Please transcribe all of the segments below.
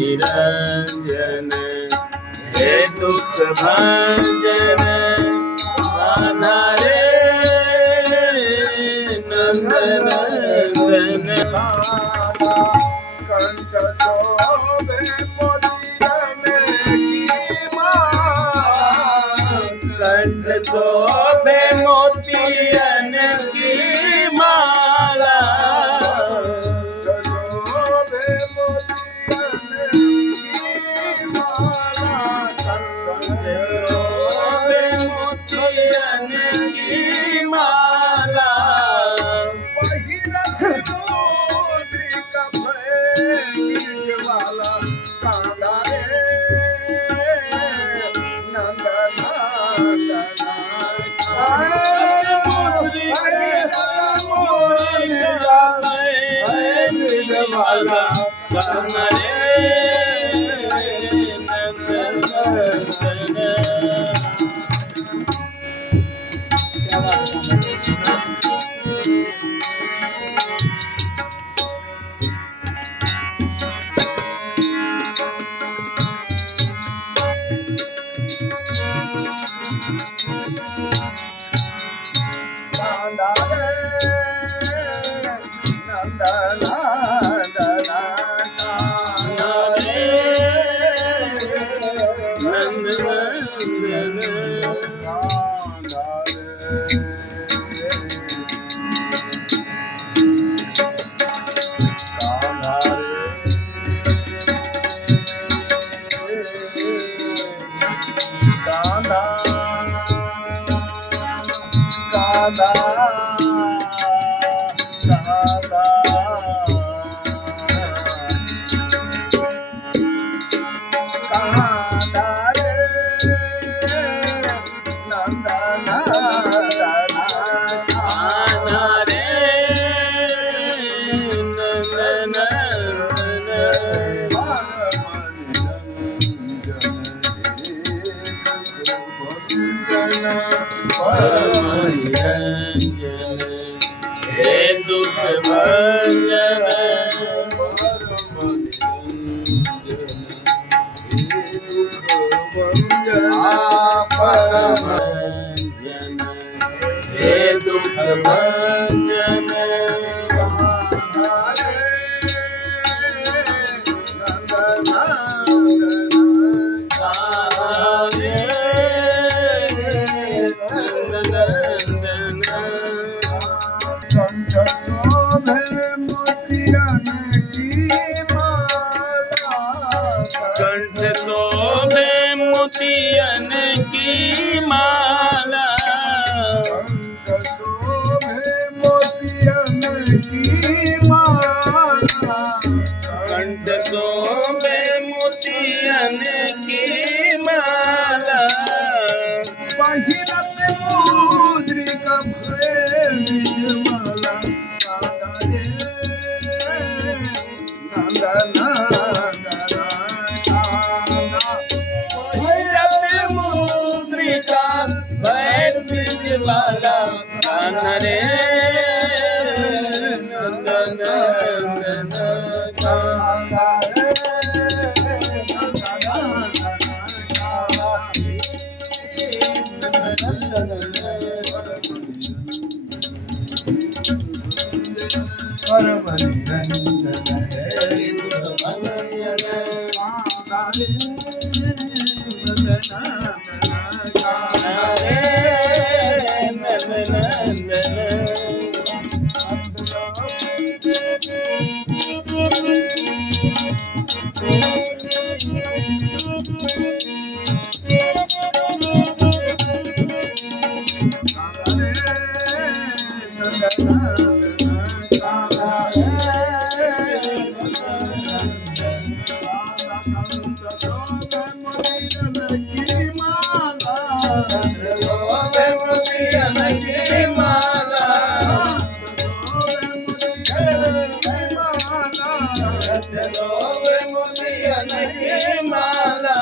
निरंजन हे दुख भंजन रे नंदन कंठ शोभे मोतियन की माला, कंठ शोभे मोतियन की माला, हे दुख भंजन परमंजन हे दुख भंजन कंठ शोभे मोतियन की माला, कंठ शोभे मोतियन की माला, कंठ शोभे मोतियन की माला, पहिरत मुद्रिका भय निर्मला, वाला कान रे नंदन शोभे मोतियन की माला शोभे मोतियन की माला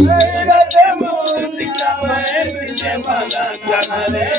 भैरव मोतिका मैं विजय माला गान रे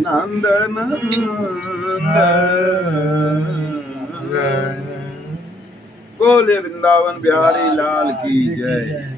नंदन बोले वृंदावन बिहारी लाल की जय।